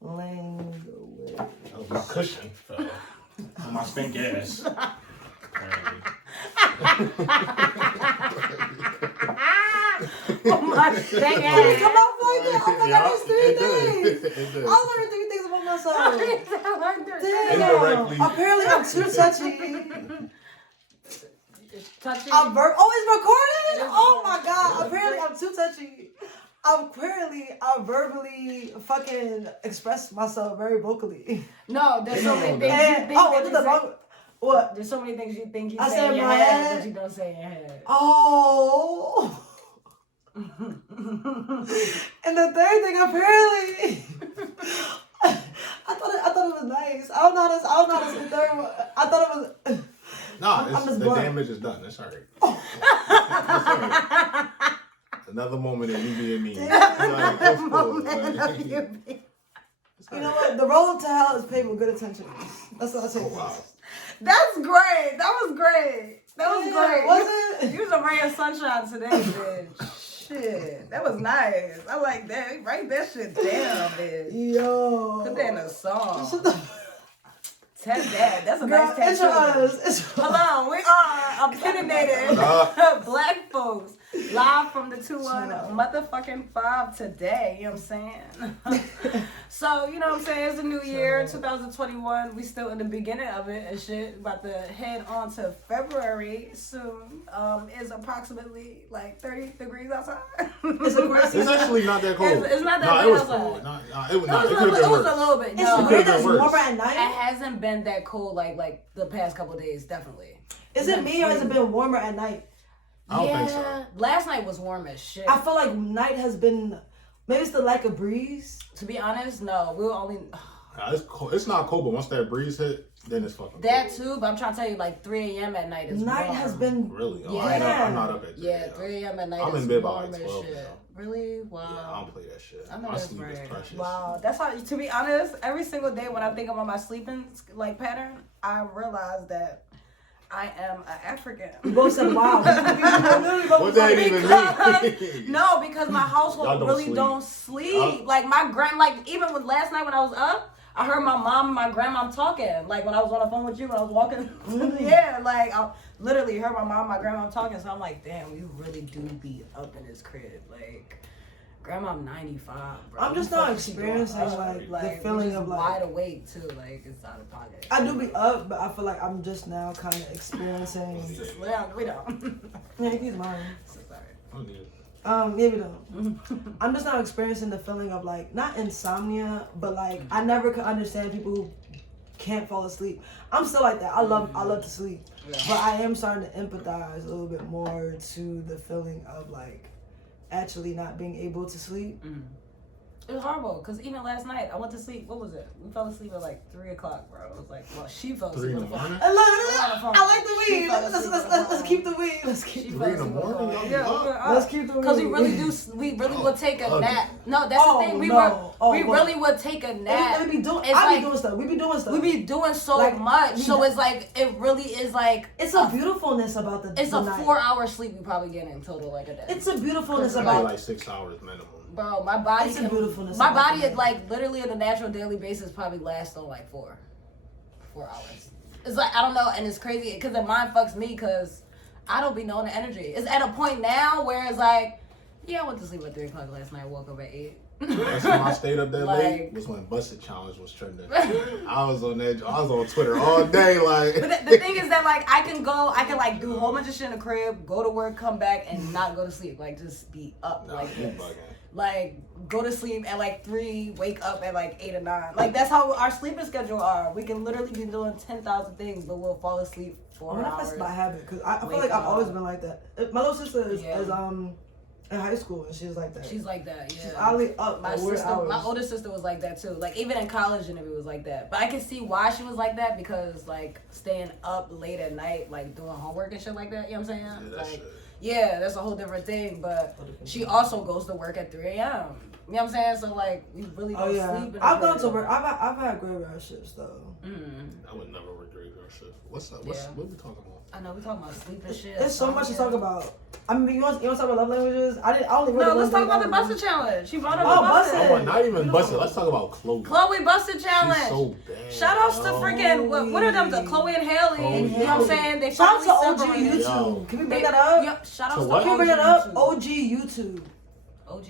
Language. That was my cushion on my stink ass. Oh my dang Did it ass. come off like that? Oh my god, it's 3 days. It did. I learned 3 things about myself. Indirectly. Damn. Apparently, I'm too touchy. Touching. It's recorded? Oh my god. Apparently, I'm too touchy. I verbally fucking express myself very vocally. No, there's so many things you think Oh, that what you the say. fuck? What? There's so many things you think you I say said in your my head, head. but you don't say in your head. Oh. And the third thing, apparently, I thought it was nice. I don't know how to say the third one. I thought it was. Nah, I'm just the blunt. damage is done. That's alright. Another moment of you being mean. Like, it's cool. Like, You know what? The road to hell is paved with good intentions. That's what I say. oh, wow. That's great. That was great. That was Yeah, great. was it? You was a ray of sunshine today, bitch. Shit. That was nice. I like that. Write that shit down, bitch. Yo. Put that in a song. Shut the Tat that. That's a Girl, nice tattoo. it's yours. Hello, we are opinionated black folks live from the 2-1 motherfucking 5 today. You know what I'm saying? So, you know what I'm saying? It's a new year, 2021. We still in the beginning of it and shit. About to head on to February soon. It's approximately like 30 degrees outside. It's actually not that cold. It's not that it bad was outside. cold. It was a little bit. It's No, weird that it's worse. warmer at it night. hasn't been that cold like the past couple of days, definitely. Is it me or has it been warmer at night? I don't think so. Last night was warm as shit. I feel like night has been. Maybe it's the lack of breeze. To be honest, no. We were only Nah, it's cold. It's not cold, but once that breeze hit, then it's fucking that cold. too. But I'm trying to tell you, like 3 a.m. at night is Night warm. has been. Really? Oh, Yeah. I'm not up at 3 Yeah, 3 a.m. at night I'm is in bed by warm like as 12 shit. now. Really? Wow. Yeah, I don't play that shit. I know My that's sleep is right. precious. Wow, that's how. To be honest, every single day when I think about my sleeping like pattern, I realize that I am an African. We both said wow. What that even mean? No, because my Y'all household don't really sleep. don't sleep. Like even with last night when I was up, I heard my mom and my grandma talking. Like when I was on the phone with you when I was walking. Yeah, like I literally heard my mom and my grandma talking. So I'm like, damn, we really do be up in this crib. Like, grandma, I'm 95, bro. I'm just What not the fuck she doing experiencing up? the we feeling just of like. wide awake too. Like it's out of pocket. I do be up, but I feel like I'm just now kind of experiencing. We don't. Yeah, he's mine. So sorry. Oh, yeah. Yeah, we don't. I'm just now experiencing the feeling of like not insomnia, but like I never could understand people who can't fall asleep. I'm still like that. I love to sleep, but I am starting to empathize a little bit more to the feeling of like actually not being able to sleep. It was horrible because even last night I went to sleep. What was it? We fell asleep at like 3 o'clock, bro. It was like, well, she fell 3 asleep. in the morning? I like the She weed. fell Let's asleep on the let's phone. keep the weed. Let's keep She the fell 3 in the asleep on morning? phone. Y'all Yeah, up? we were up. Let's keep the weed. Because we really would take a nap. No, that's the thing. We really would take a nap. We be doing. It's I be like- doing stuff. We be doing stuff. We be doing so Like, much. we- So it's like, it really is like. It's a beautifulness about the. It's the a night. 4-hour sleep we probably get in total, like a day. It's a beautifulness I about. get like 6 hours minimum. Bro, my body It's a can, beautifulness my about body the is like literally on a natural daily basis probably lasts on like 4 hours. It's like, I don't know, and it's crazy because the mind fucks me because I don't be knowing the energy. It's at a point now where it's like, yeah, I went to sleep at 3 o'clock last night, woke up at 8. That's when I stayed up that late. Like- Was when Busted Challenge was trending. I was on Twitter all day, like. But the thing is that like I can like do a whole bunch of shit in the crib, go to work, come back, and not go to sleep. Like just be up Nah, like you this. bugging. Like go to sleep at like 3, wake up at like 8 or 9. Like that's how our sleeping schedule are. We can literally be doing 10,000 things, but we'll fall asleep 4 I wonder if hours. that's by habit because I feel Wake like I've up. always been like that. My little sister is Yeah. in high school and she's like that. She's like that, yeah. She's oddly up. My at weird sister, hours. my older sister was like that too. Like even in college, and it was like that. But I can see why she was like that because like staying up late at night, like doing homework and shit like that. You know what I'm saying? Yeah, that Like shit. yeah, that's a whole different thing. But she also goes to work at 3 a.m. You know what I'm saying? So like, we really don't sleep. I've gone to work. I've had graveyard shifts though. I would never work graveyard shift. What are we talking about? I know we talking about sleep and shit. There's so much to talk about. I mean, you want to talk about love languages? I only No, let's talk about the busted challenge. She brought up the busted. Oh, not even busted. Let's talk about Chloe. Chloe busted challenge. She's so bad. Shout outs to freaking what are them? The Chloe and Haley. You know what I'm saying? They shout out to OG separated. YouTube. Can we bring that up? Yeah, shout outs To to what? Can we bring that up? OG YouTube.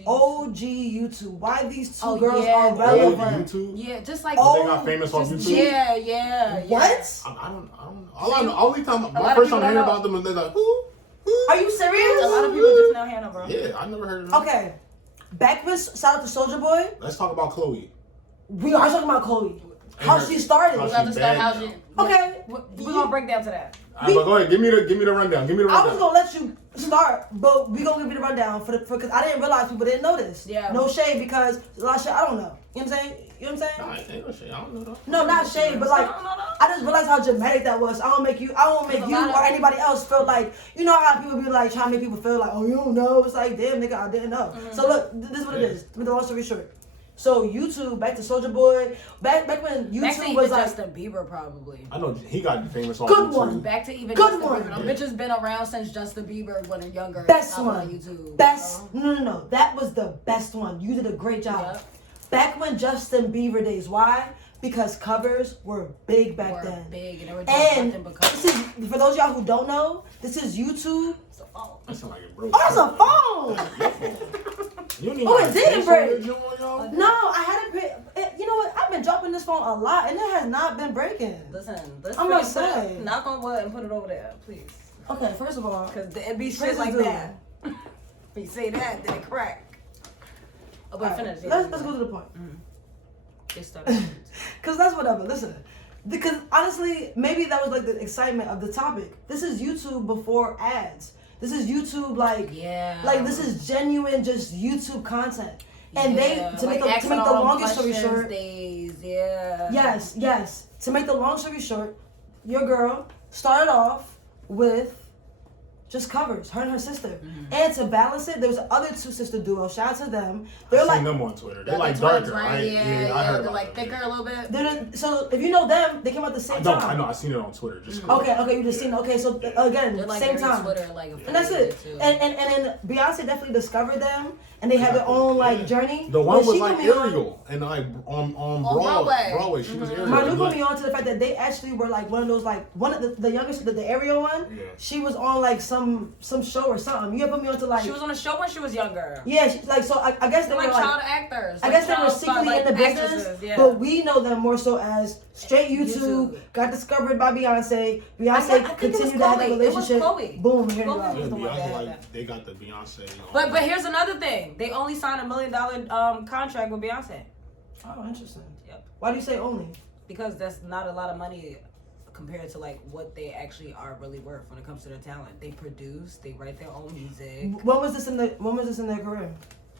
OG YouTube. Why these two girls are relevant? YouTube? Yeah, just like They got famous on YouTube. Yeah. What? I don't know. Only time my first time hearing about them, and they're like, who? Are you serious? A lot of people just now hearing them, bro. Yeah, I never heard of them. Okay. Back with shout out to Soulja Boy. Let's talk about Chloe. We are talking about Chloe. How she started. How We she understand how bad she. now. Okay. We're gonna break down to that. Alright, but go ahead. Give me the rundown. I was gonna let you start, but we gonna give you the rundown because I didn't realize people didn't know this. Yeah. No shade because a lot of shit I don't know. You know what I'm saying? You know what I'm saying? Nah, ain't no shit. I don't know though. No, not shade, but like I just realized how dramatic that was. I won't make you or anybody else feel like, you know how people be like trying to make people feel like, oh, you don't know. It's like, damn nigga, I didn't know. So look, this is what it is. To make the long story short. So YouTube, back to Soulja Boy, back when YouTube was like Justin Bieber probably. I know he got famous on Good YouTube. one. Back to even Good Justin one. Bieber. Them bitches been around since Justin Bieber when they're younger. Best on one. YouTube. Best. No. That was the best one. You did a great job. Yep. Back when Justin Bieber days. Why? Because covers were big back then. Big and they were just nothing but covers. This is for those of y'all who don't know. This is YouTube. It's a phone. That sound like it broke. Oh, it's a phone. You don't even Oh, it have didn't space break. on your joint, yo? No, I had it. You know what? I've been dropping this phone a lot, and it has not been breaking. Listen, let's I'm gonna say. knock on wood and put it over there, please. Okay, first of all, Because it be shit Praise like the that. If you say that, then it crack. Oh, but all right, finish. let's go to the point. Get started. Cause that's whatever. Listen, because honestly, maybe that was like the excitement of the topic. This is YouTube before ads. This is YouTube like this is genuine just YouTube content. And they to make the longest story short. Yes. To make the long story short, your girl started off with just covers, her and her sister. And to balance it, there was other two sister duos. Shout out to them. They're I seen them on Twitter. They're like darker, right? Yeah, I heard they're about like them, thicker a little bit. so if you know them, they came out the same time. I know. I seen it on Twitter. Just Okay, you just seen it. Okay, so again, They're like same time. Twitter, like And that's it. And then Beyonce definitely discovered them, and they had their own like journey. The one was she like put me on- Ariel, and like on Broadway. Broadway, she was Ariel. Manu and, put like, me on to the fact that they actually were like one of those like one of the youngest, the Ariel one. Yeah. She was on like some show or something. You had put me on to like. She was on a show when she was younger. Yeah, so I guess they They're were like child actors. I guess they were secretly in the business, but we know them more so as straight YouTube. Got discovered by Beyonce. Beyonce continued to have that relationship. It was Chloe. Boom, here you Yeah, go. the one that Beyonce, had like they got the Beyonce. But here's another thing. They only signed $1 million contract with Beyonce. Oh, interesting. Yep. Why do you say only? Because that's not a lot of money compared to like what they actually are really worth when it comes to their talent. They produce, they write their own music. When was this in their career?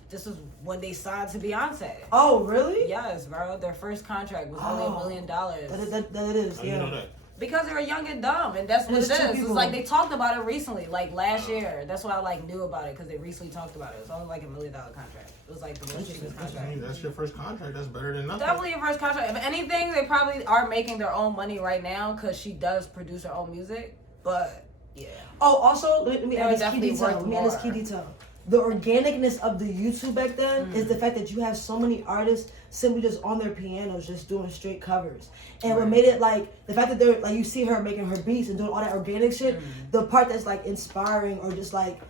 This is when they signed to Beyonce. Oh, really? Yes, bro. Their first contract was only $1 million. That it is. How you know that? Because they were young and dumb, and that's what it It's two is. It's people. like they talked about it recently, like last year. That's why I like knew about it because they recently talked about it. It was only like $1 million contract. It was like the most cheapest I contract. mean, that's your first contract. That's better than nothing. Definitely your first contract. If anything, they probably are making their own money right now because she does produce her own music. But yeah. Oh, also let me add this key definitely detail. worth Let me add this key more. detail. The organicness of the YouTube back then is the fact that you have so many artists simply just on their pianos just doing straight covers. And what made it like the fact that they're like you see her making her beats and doing all that organic shit, the part that's like inspiring or just like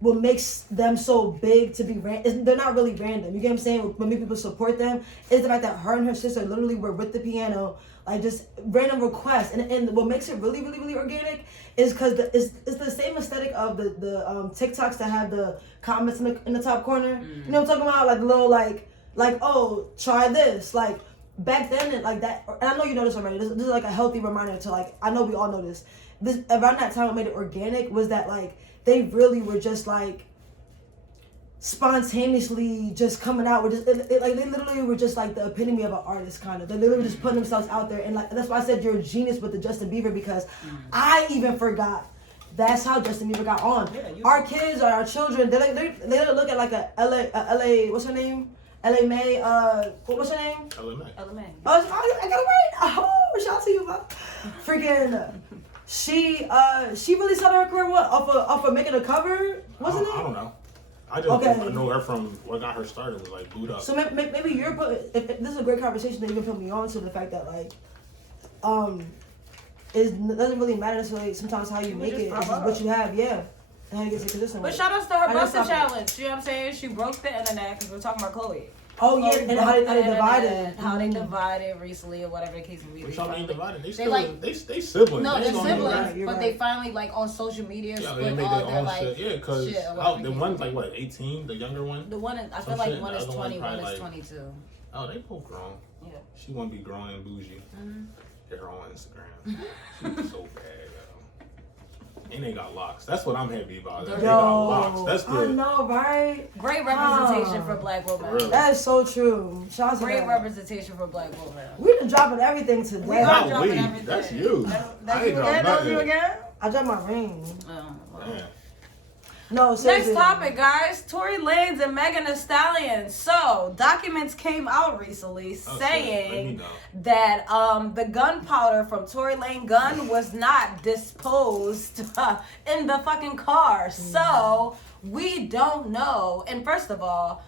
what makes them so big to be they're not really random. You get what I'm saying? When people support them, is the fact that her and her sister literally were with the piano, like just random requests. And what makes it really, really, really organic is because it's the same aesthetic of the TikToks that have the comments in the top corner. You know what I'm talking about? Like the little like oh, try this. Like back then and like that, and I know you know this already. This is like a healthy reminder to like, I know we all know this. This around that time what made it organic was that like they really were just like spontaneously just coming out with just like they literally were just like the epitome of an artist kind of. They literally just put themselves out there, and like that's why I said you're a genius with the Justin Bieber because I even forgot That's how Justin Bieber got on. Yeah, Our kids, our children, they look at like a LA, what's her name? LA May, what's her name? LA. Oh, I got it right. Oh, shout out to you, man. Freaking, she really started her career off of making a cover, wasn't it? I don't know. I just know her from what got her started was like Boot Up. So maybe you're if this is a great conversation that you can put me on to the fact that like, it doesn't really matter necessarily sometimes how you make it, it's just what you have, yeah. And how you get to consistent with. But shout outs to her busted challenge. You know what I'm saying? She broke the internet because we're talking about Chloe. Oh yeah, and how they divided. How they divided recently or whatever the case may be. But y'all ain't divided. They No, siblings. they're siblings, right, but they finally like on social media split made all their their own like shit. Yeah, because the one's like what, 18, the younger one. The one I feel like one is 20, one is 22. Oh, they both grown. Yeah. She want to be grown and bougie. Get her on Instagram. She's so bad, yo. And they got locks. That's what I'm happy about. They got locks. That's good. I know, right? Great representation for Black women. Really? That is so true. Shout out to Great that. representation for Black women. We've been dropping everything today. We are Not dropping we. everything. That's you. That's I you ain't again? dropped That was you nothing. again? I dropped my ring. Oh, well. Damn. No, seriously. Next topic, guys. Tory Lanez and Megan Thee Stallion. So, documents came out recently saying that the gunpowder from Tory Lanez gun was not disposed in the fucking car. So, we don't know. And first of all,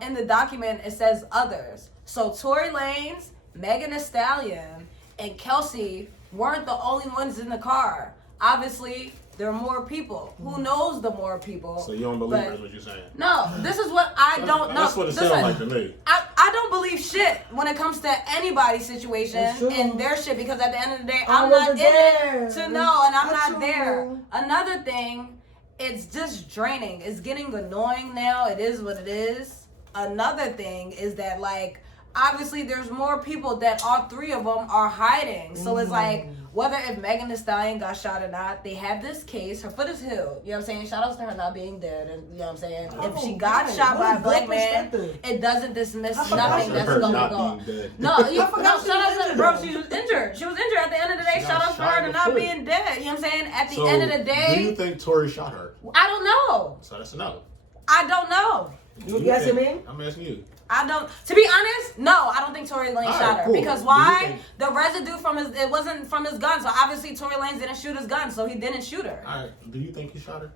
in the document, it says others. So, Tory Lanez, Megan Thee Stallion, and Kelsey weren't the only ones in the car. Obviously, there are more people. Who knows the more people? So you don't believe her is what you're saying? No, this is what I don't know. That's what it sounds like to me. I don't believe shit when it comes to anybody's situation and their shit because at the end of the day, I'm not in it to know and I'm not there. Another thing, it's just draining. It's getting annoying now. It is what it is. Another thing is that like, obviously there's more people that all three of them are hiding. So it's like, whether if Megan Thee Stallion got shot or not, they have this case. Her foot is healed. You know what I'm saying? Shout outs to her not being dead. And you know what I'm saying? If she got shot by a black man, it doesn't dismiss nothing that's going on. No, shout outs to her, bro. She was injured. She was injured. At the end of the day, shout outs for her to not being dead. You know what I'm saying? At the end of the day, do you think Tory shot her? I don't know. So that's a no. I don't know. You asking me? I'm asking you. I don't. To be honest, no, I don't think Tory Lanez shot her. Cool. Because why? The residue from it wasn't from his gun. So obviously Tory Lanez didn't shoot his gun, so he didn't shoot her. All right. Do you think he shot her?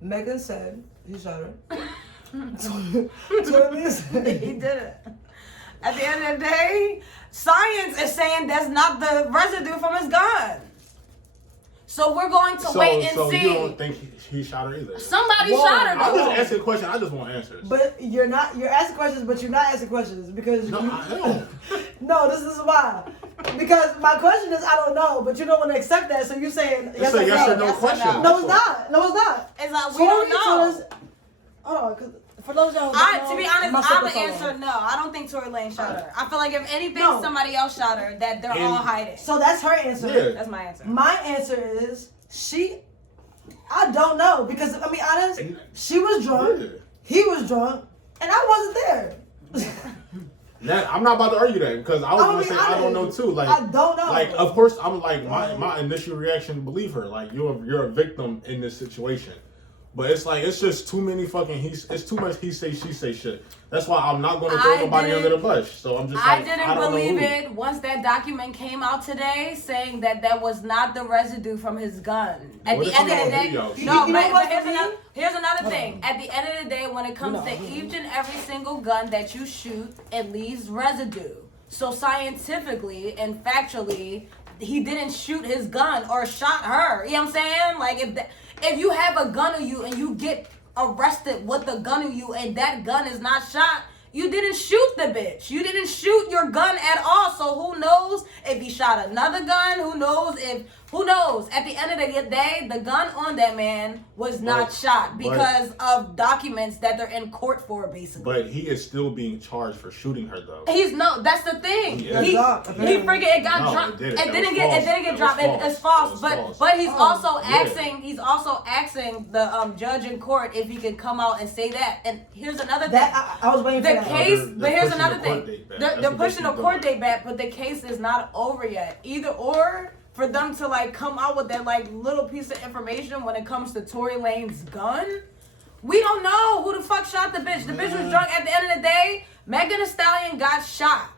Megan said he shot her. Tory said He did it. At the end of the day, science is saying that's not the residue from his gun. So we're going to wait and see. So you don't think he shot her either? Somebody shot her I'm though. just asking a question. I just want answers. But you're asking questions, but you're not asking questions because No, I don't. No, this is why. Because my question is I don't know, but you don't want to accept that, so you're saying It's a yes or no question. No, it's not. No, it's not. It's like we don't know. Hold on, because for those y'all who don't know, To be honest, my I'm sister's gonna solo. answer no. I don't think Tory Lanez shot her. I feel like if anything, No. somebody else shot her. That they're all hiding. So that's her answer. Yeah. That's my answer. My answer is I don't know because I mean honest, she was drunk, he was drunk, and I wasn't there. I'm not about to argue that because I was gonna say I don't know too. Like I don't know. Like of course I'm like my initial reaction believe her. Like you're a victim in this situation. But it's like it's just too many fucking it's too much he say she say shit. That's why I'm not gonna throw nobody under the bus. So I'm just like I don't believe it once that document came out today saying that was not the residue from his gun. At the end of the day, but here's another thing. At the end of the day, when it comes to each and every single gun that you shoot, it leaves residue. So scientifically and factually, he didn't shoot his gun or shot her. You know what I'm saying? Like if you have a gun on you and you get arrested with a gun on you and that gun is not shot, you didn't shoot the bitch. You didn't shoot your gun at all. So who knows if he shot another gun? Who knows? At the end of the day, the gun on that man was not shot because of documents that they're in court for, basically. But he is still being charged for shooting her, though. That's the thing. Yeah. He freaking dropped. It didn't get dropped. It's false. But he's also asking. He's also asking the judge in court if he can come out and say that. And here's another thing. I was waiting for that. But here's another thing. They're pushing the court date back, but the case is not over yet. Either or. for them to like come out with that like little piece of information when it comes to Tory Lane's gun. We don't know who the fuck shot the bitch. The bitch was drunk. At the end of the day, Megan Thee Stallion got shot.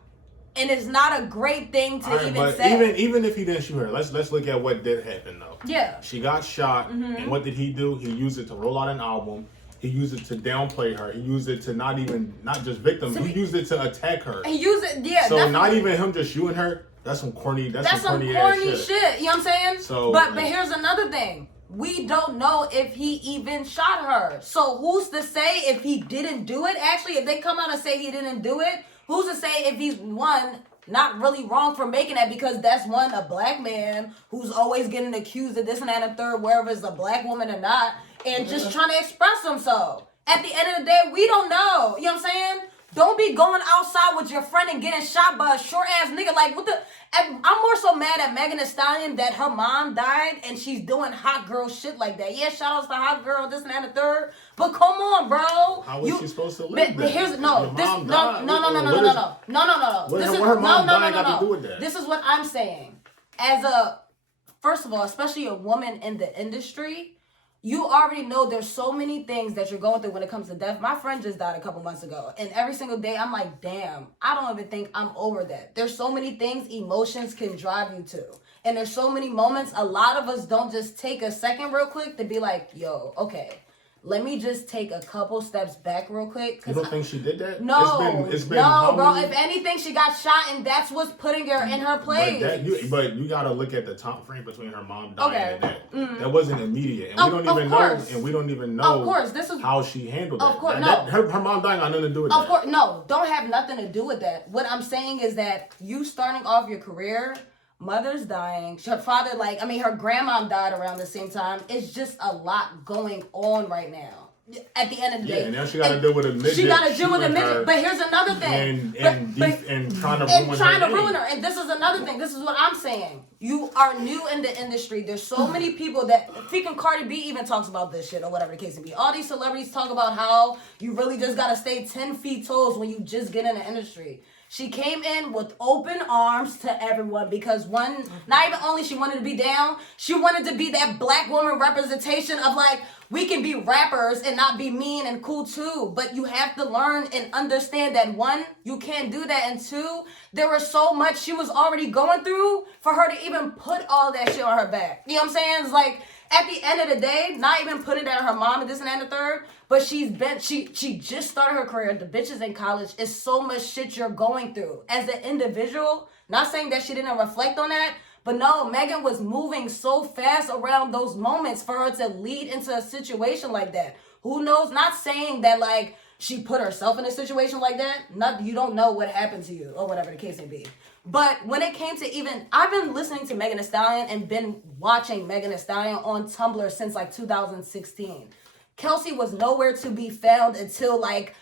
And it's not a great thing to even say. Even if he didn't shoot her, let's look at what did happen though. Yeah. She got shot, and what did he do? He used it to roll out an album. He used it to downplay her. He used it to not just victim. He used it to attack her. He used it, yeah. So not even him just shooting her. That's some corny. That's some corny ass shit. You know what I'm saying? So, but here's another thing. We don't know if he even shot her. So who's to say if he didn't do it? Actually, if they come out and say he didn't do it, who's to say if he's not really wrong for making that, because that's a black man who's always getting accused of this and that and third, whether it's a black woman or not, and just trying to express himself. At the end of the day, we don't know. You know what I'm saying? Don't be going outside with your friend and getting shot by a short ass nigga. Like, what the? I'm more so mad at Megan Thee Stallion that her mom died and she's doing hot girl shit like that. Yeah, shout outs to hot girl, this and that and the third. But come on, bro. How is she supposed to live? But here's no. This no. What her mom dying got to do with that? This is what I'm saying. First of all, especially a woman in the industry, you already know there's so many things that you're going through when it comes to death. My friend just died a couple months ago. And every single day, I'm like, damn, I don't even think I'm over that. There's so many things emotions can drive you to. And there's so many moments, a lot of us don't just take a second real quick to be like, yo, okay, let me just take a couple steps back real quick. You don't think she did that? No, it's been no, bro. If anything, she got shot, and that's what's putting her in her place. But you gotta look at the time frame between her mom dying and that. That wasn't immediate, and we don't even know. Of course, this is how she handled it. Of course, her mom dying got nothing to do with that. Of course, no, don't have nothing to do with that. What I'm saying is that you starting off your career. Mother's dying. Her father, her grandma died around the same time. It's just a lot going on right now. At the end of the day. Yeah, now she got to deal with a midget. She got to deal with a midget. But here's another thing. And trying to ruin her. And this is another thing. This is what I'm saying. You are new in the industry. There's so many people that, freaking Cardi B even talks about this shit or whatever the case may be. All these celebrities talk about how you really just got to stay 10 feet toes when you just get in the industry. She came in with open arms to everyone because not even only she wanted to be down, she wanted to be that black woman representation of like, we can be rappers and not be mean and cool too. But you have to learn and understand that one, you can't do that. And two, there was so much she was already going through for her to even put all that shit on her back. You know what I'm saying? It's like, at the end of the day, not even putting that on her mom and this and that and the third, but she just started her career. The bitch is in college. It's so much shit you're going through. As an individual, not saying that she didn't reflect on that, but no, Megan was moving so fast around those moments for her to lead into a situation like that. Who knows? Not saying that like she put herself in a situation like that. You don't know what happened to you or whatever the case may be. But when it came to I've been listening to Megan Thee Stallion and been watching Megan Thee Stallion on Tumblr since like 2016. Kelsey was nowhere to be found until like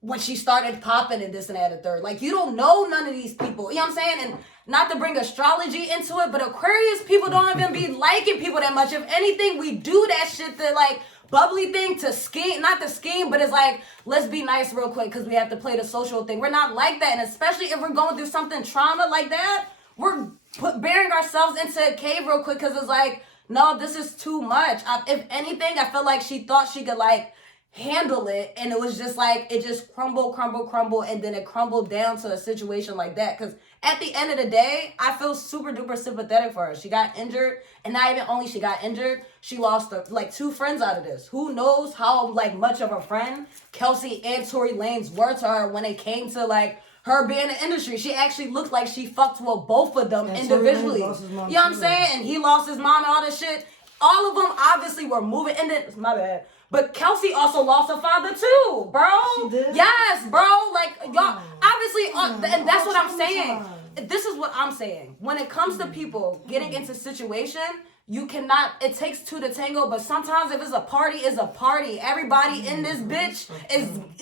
when she started popping and this and that and third. Like, you don't know none of these people. You know what I'm saying? And not to bring astrology into it, but Aquarius people don't even be liking people that much. If anything, we do that shit that like bubbly thing to scheme, not to scheme, but it's like, let's be nice real quick because we have to play the social thing. We're not like that. And especially if we're going through something trauma like that, we're burying ourselves into a cave real quick because it's like, no, this is too much. If anything, I felt like she thought she could like handle it, and it was just like it just crumbled, and then it crumbled down to a situation like that. Because at the end of the day, I feel super duper sympathetic for her. She got injured, and not even only she got injured, she lost like 2 friends out of this. Who knows how like much of a friend Kelsey and Tory Lanez were to her when it came to like her being in the industry. She actually looked like she fucked with both of them and individually. You know what I'm saying? And he lost his mom and all this shit. All of them obviously were moving. And then, my bad. But Kelsey also lost her father too, bro. She did? Yes, bro. Like, y'all, obviously, and that's what I'm saying. This is what I'm saying. When it comes to people getting into situation, you cannot, it takes 2 to tango, but sometimes if it's a party, it's a party. Everybody in this bitch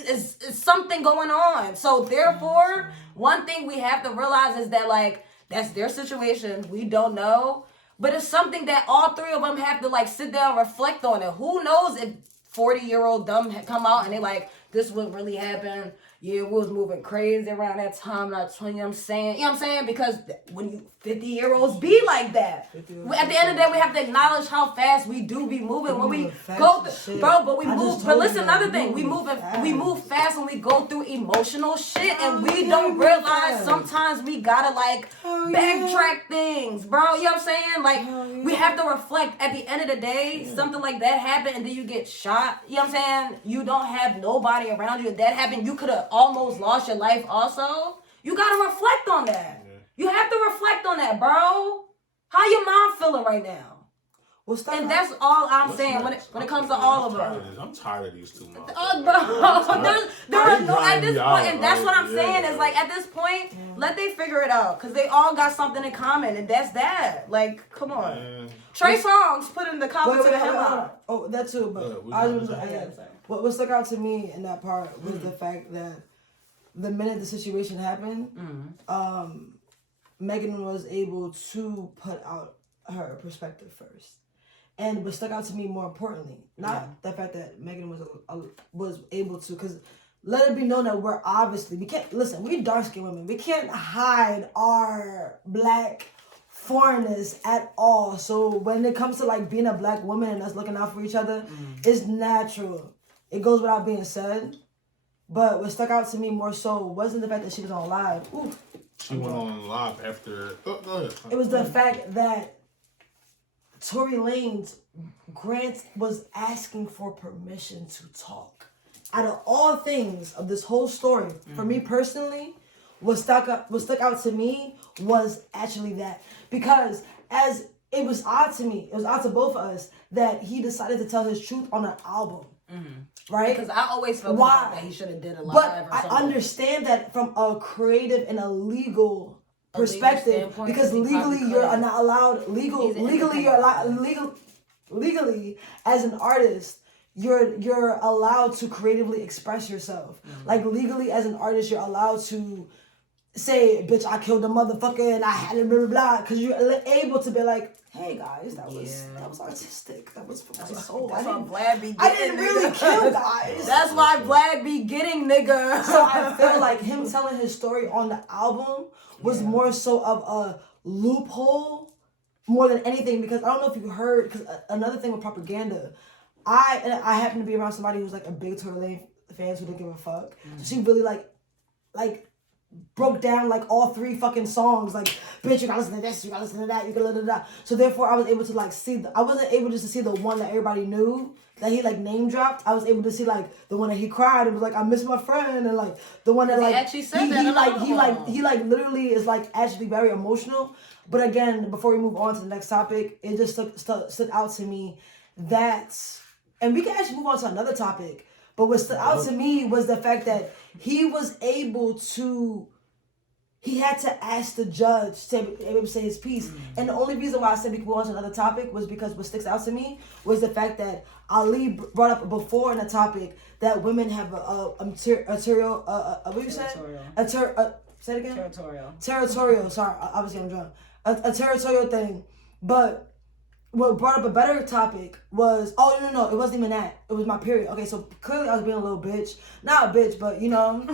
is something going on. So therefore, one thing we have to realize is that like, that's their situation. We don't know. But it's something that all 3 of them have to like sit down and reflect on it. Who knows if 40-year-old dumb come out and they like, this what really happened. yeah, we was moving crazy around that time. Not 20, you know what I'm saying? You know what I'm saying? Because when you 50-year-olds be like that. At the end of the day, we have to acknowledge how fast we do be moving when we go through, bro. But we move. But listen, another thing, we move fast when we go through emotional shit, and we don't realize sometimes we gotta like backtrack things, bro. You know what I'm saying? Like we have to reflect. At the end of the day, something like that happened, and then you get shot. You know what I'm saying? You don't have nobody around you. If that happened, you could have almost lost your life also. You gotta reflect on that. You have to reflect on that, bro. How your mom feeling right now? And that's all I'm saying when it comes to all of us. I'm tired of these two months. Oh, bro. There is no, at this point, and that's what I'm saying, is like, at this point, let they figure it out. Because they all got something in common, and that's that. Like, come on. Trey Songz put in the comment to the headline. Oh, that too, but what stuck out to me in that part was the fact that the minute the situation happened, Megan was able to put out her perspective first. And what stuck out to me more importantly, not the fact that Megan was able to, because let it be known that we can't, listen, we dark-skinned women. We can't hide our black foreignness at all. So when it comes to like being a black woman and us looking out for each other, it's natural. It goes without being said. But what stuck out to me more so wasn't the fact that she was on live. Ooh, she went on live after. It was the fact that Tory Lanez Grant was asking for permission to talk. Out of all things of this whole story, for me personally, what stuck out to me was actually that. Because as it was odd to me, it was odd to both of us, that he decided to tell his truth on an album. Right? Because I always felt that he should have did a live or something. But I understand that from a creative and a legal perspective, because legally you're not allowed legally as an artist you're allowed to creatively express yourself. Like legally as an artist you're allowed to say, bitch, I killed a motherfucker and I had it, blah blah blah, because you're able to be like, hey guys, that was artistic. That was for my soul. That's why Vlad be getting I didn't really kill guys. That's why Vlad be getting nigga. So I feel like him telling his story on the album was more so of a loophole more than anything, because I don't know if you heard, because another thing with propaganda, I happen to be around somebody who's like a big Tory Lanez fan who didn't give a fuck. So she really like broke down like all 3 fucking songs, like, bitch, you gotta listen to this, you gotta listen to that, you gotta listen to that. So therefore I was able to like see, I wasn't able just to see the one that everybody knew that he like name dropped. I was able to see like the one that he cried and was like, I miss my friend, and like the one that like actually said he literally is like actually very emotional. But again, before we move on to the next topic, it just stood out to me that, and we can actually move on to another topic, but what stood out to me was the fact that he was able to, he had to ask the judge to be able to say his piece. And the only reason why I said we could go on to another topic was because what sticks out to me was the fact that Ali brought up before in the topic that women have territorial, what you said? Say it again? Territorial, sorry, obviously I'm drunk. A territorial thing. But what brought up a better topic was, no, it wasn't even that. It was my period. Okay, so clearly I was being a little bitch. Not a bitch, but you know,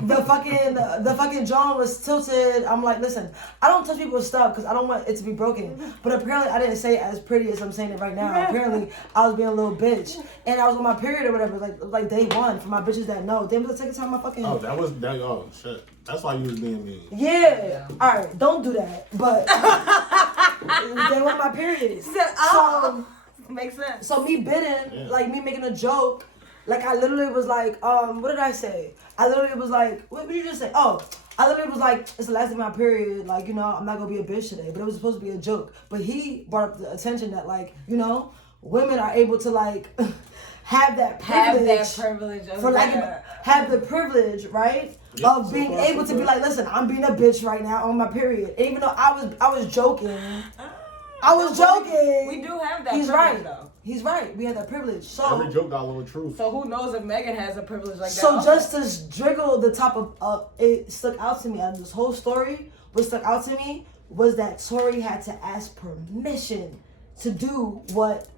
the fucking John was tilted. I'm like, listen, I don't touch people's stuff because I don't want it to be broken. But apparently I didn't say it as pretty as I'm saying it right now. Apparently I was being a little bitch. And I was on my period or whatever, like day one, for my bitches that know. Damn, take the time my fucking... Oh, shit. That's why you was being mean. Yeah. Alright, don't do that. But they want my period. So makes sense. So me bidding, like me making a joke, like I literally was like, what did I say? I literally was like, what did you just say? Oh, I literally was like, it's the last day of my period, like, you know, I'm not gonna be a bitch today. But it was supposed to be a joke. But he brought up the attention that, like, you know, women are able to like have the privilege, right? Yep, of being able to be like, listen, I'm being a bitch right now on my period. And even though I was joking. We do have that privilege, right. though. He's right. We have that privilege. So every joke got a little truth. So who knows if Megan has a privilege like that? So just to driggle the top of it stuck out to me out of this whole story. What stuck out to me was that Tory had to ask permission to do what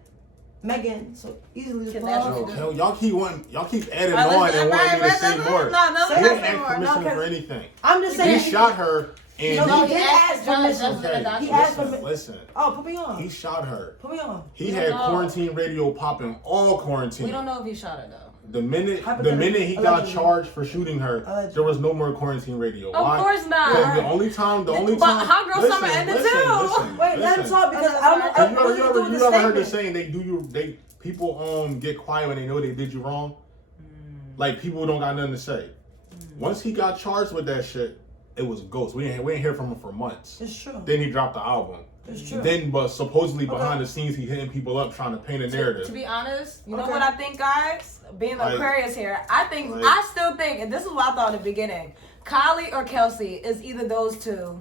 Megan, so easily Can plug. that Y'all keep adding Alright, on let's- and wanting me to let's- say let's- more. no, He let's didn't say ask more. permission No, for anything. I'm just He saying. shot her and No, he he asked asked the judge permission. to the document. He asked listen, for. listen. Oh, put me on. He shot her. Put me on. He We had don't know. quarantine radio popping all quarantine. We don't know if he shot her though. The minute Hypothetically. he got Allegedly. charged for shooting her, Allegedly. there was no more quarantine radio. Of course not. Because the only time. But Hot Girl Summer ended too. Wait, let him talk because I don't know. Okay. what he's doing You the ever heard the statement. saying people get quiet when they know they did you wrong? Like people don't got nothing to say. Once he got charged with that shit, it was ghost. We ain't hear from him for months. It's true. Then he dropped the album. It's true. Then, but supposedly behind the scenes, he hitting people up trying to paint a narrative. To be honest, you know Okay. what I think, guys? Being the Like- Aquarius here, I still think, and this is what I thought in the beginning, Kylie or Kelsey is either those two.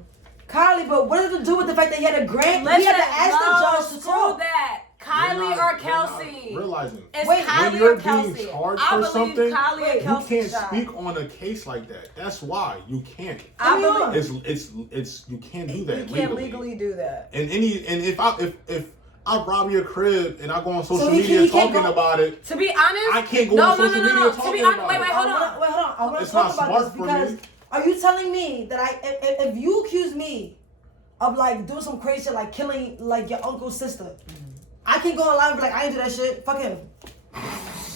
Kylie, but what does it do with the fact that he had a grant? Listen, He had to ask the judge to screw talk. that. Kylie You're not or Kelsey. realizing. It's Wait, Kylie when you're or Kelsey. being charged I for believe something, Kylie or you Kelsey can't shot. speak on a case like that. That's why you can't. I Put me on. believe It's you can't do that. you can't legally do that. And if I rob your crib and I go on social So he media can't talking go- about it, To be honest, I can't go no, on no, social no, no, media no. To talking be honest, about wait, it. hold on. I want to It's talk not about smart this for because me. are you telling me that if you accuse me of like doing some crazy shit like killing like your uncle's sister, I can't go online and be like I ain't do that shit. Fuck him.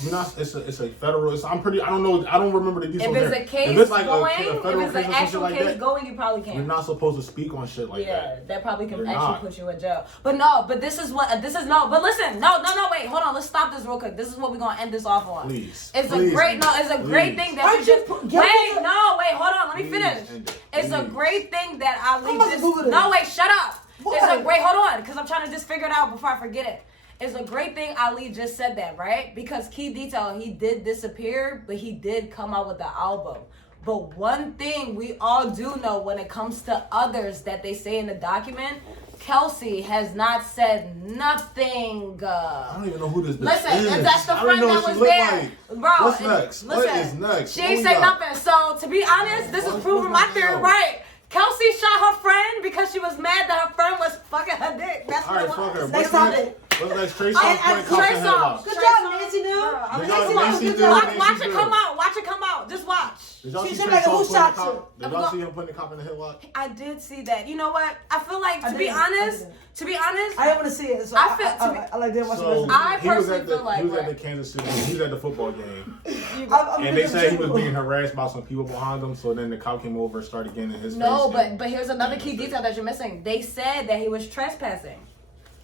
You're not. It's a federal. I don't know. I don't remember the details. If it's there. a case if it's like going, a federal if it's case an or something actual like case that, going, you probably can't. you're not supposed to speak on shit like that. That probably can You're actually not. put you in jail. But this is but listen, no, wait, hold on, let's stop this real quick. This is what we're gonna end this off on. Please. It's Please. a great thing that Aren't you you just pu- wait, guilty? hold on, let me Please finish. end it. It's a Please. great thing that Ali I'm about to just Google this. no wait, shut up. What? It's a great hold on, because I'm trying to just figure it out before I forget it. It's a great thing Ali just said that, right? Because key detail, he did disappear, but he did come out with the album. But one thing we all do know when it comes to others that they say in the document, Kelsey has not said nothing. I don't even know who this bitch Listen, is. and that's the I don't friend know that what was she look there. like. Bro, What's next? What listen, is next? She What ain't we said got? nothing. So to be honest, this is What's proving my next? theory right. Kelsey shot her friend because she was mad that her friend was fucking her dick. That's All what right, it fuck her. was. Next What's topic. next? What's next? Trey And Songz playing cops Trey in Songz. headlocks. Good Trey job, Songz. Nancy New. Bro, I'm Good Nancy job, New. Nancy Good New. job. Nancy Watch it New. come out. Watch it come out. Just watch. Did y'all She see said Trey like, who Songz putting shot the you? cop? Did y'all see him putting the cop in the headlock? I did see that. You know what? I feel like I to be didn't. I honest, didn't. I I didn't want to see it, so I I feel- to be- I like didn't watch the rest So of it. I he was personally at the feel like, he was at right. the Kansas City. He was at the football game, I'm and they said he was triple. being harassed by some people behind him. So then the cop came over and started getting in his No, face. but here's another key detail that you're missing. They said that he was trespassing.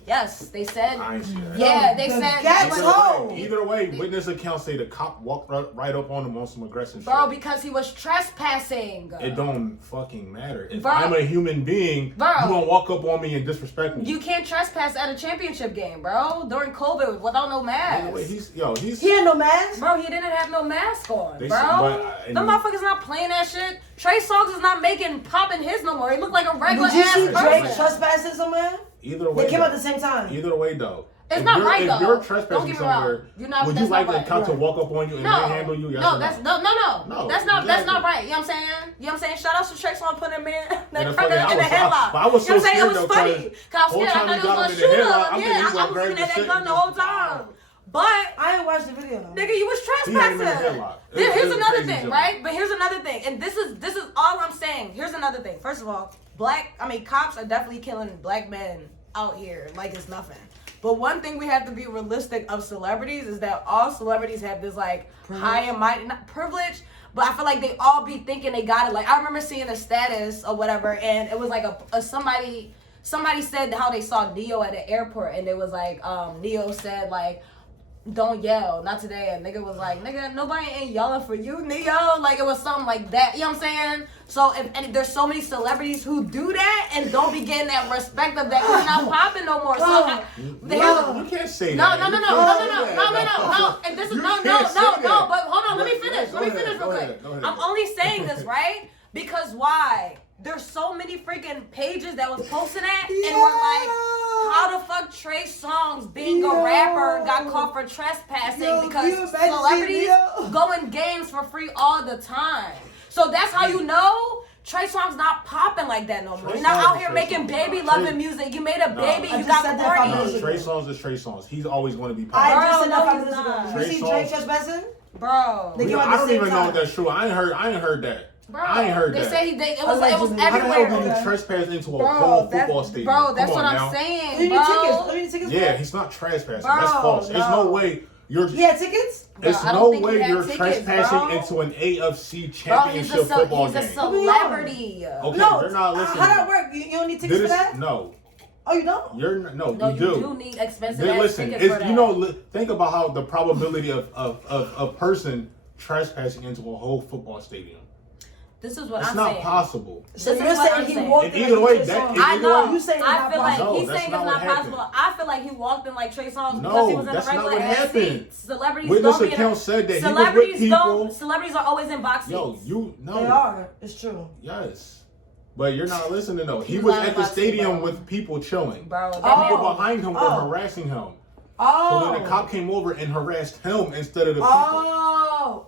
Yes, they said. I ain't see that. Yeah, they The said. gats he hoe. was- Either way, witness accounts say the cop walked right up on him on some aggressive Bro, shit. because he was trespassing. It don't fucking matter. If Bro. I'm a human being, Bro. you gonna walk up on me and disrespect me. You can't trespass at a championship game, bro. During COVID without no mask. Anyway, he's He had no mask. Bro, he didn't have no mask on, They bro. said- but, Them motherfuckers not playing that shit. Trey Songz is not popping his no more. He look like a regular Did you ass see Drake person. trespassing somewhere? either way. They came though. out at the same time. Either way, though. It's If not you're- right, if though. you're Don't trespassing get me wrong. somewhere, You're not- would you that's like not the right. cop to Right. walk up on you and No, manhandle you? Yes or no, that's no. no, No, that's not exactly. right. You know what I'm saying? You know what I'm saying? Shout out to Trey Songz putting him in And that the cracker fucking- in the headlock. I was so You know what I'm saying? scared It was though, funny. 'cause Cause I was whole scared. I time thought he it got was him gonna in the shoot headlock, him. I'm thinking Yeah, he I gonna was grab looking the at that shit gun and the whole just time. pow. But I didn't watch the video. Though. nigga, you was He had him in the trespassing. headlock. Here's It was another crazy thing, jump. right? But here's another thing, and this is all I'm saying. Here's another thing. First of all, cops are definitely killing black men out here like it's nothing. But one thing we have to be realistic of celebrities is that all celebrities have this like high and mighty, not privilege, but I feel like they all be thinking they got it. Like I remember seeing a status or whatever, and it was like a somebody said how they saw Neo at the airport, and it was like Neo said like, don't yell, not today. And nigga was like, nigga, nobody ain't yelling for you, Neo. Like it was something like that. You know what I'm saying? So and there's so many celebrities who do that and don't be getting that respect of that. It's not popping no more. So You can't say no. that. And this is You no. can't say But that. hold on, let me Go finish. ahead, real go quick. ahead, go ahead. I'm only saying this, right? Because why? There's so many freaking pages that was posting that and were like, how the fuck Trey Songz being a rapper got caught for trespassing because you imagine celebrities Neo? go in games for free all the time. So that's how you know Trey Songz not popping like that no more. Trey You're not Songz out is here Trey making Songz. baby Trey- loving music. You made a baby, I you just got said that 5 corny. minutes Trey Songz is Trey Songz. He's always going to be I popular. just said that no, 5 he's minutes ago. not. You Trey see Songz- Drake trespassing? Bro. They came out I at the don't same even know time. if that's true. I ain't heard that. Bro, I ain't heard they that. say it was Allegedly. How the hell everywhere. did he trespass into a Bro, whole football stadium? Bro, that's Come what on I'm now. saying, You need tickets. bro. You need tickets. Yeah, bro? he's not trespassing. Bro, That's false. There's no no. way you're. He had tickets? Bro, It's I don't no think he way had you're tickets, trespassing bro. into an AFC Bro, championship football he's a game. celebrity. Okay, No, you're not listening. how that work? You don't need tickets for that? No, Oh, you don't? No, you do need expensive Then ass listen, tickets for that. think about how the probability of a person trespassing into a whole football stadium. This is what It's I'm not saying. possible. So This you're is what saying I'm he saying. walked And in either like way, Trey that- Songz. if I you know. You saying it's I not feel like possible. No, he's that's saying not it's what not happened. possible. I feel like he walked in like Trey Songz because No, he was in a that's not regular what ass happened. seat. Celebrities Witness don't be in account a, said that he was with celebrities people. don't. Celebrities are always in box seats. Yo, no. They are. It's true. Yes. But you're not listening though. He He's was lying at the about you, stadium bro. with people chilling. Bro, that People man. behind him were Oh. harassing him. Oh. So then the cop came over and harassed him instead of the people. Oh.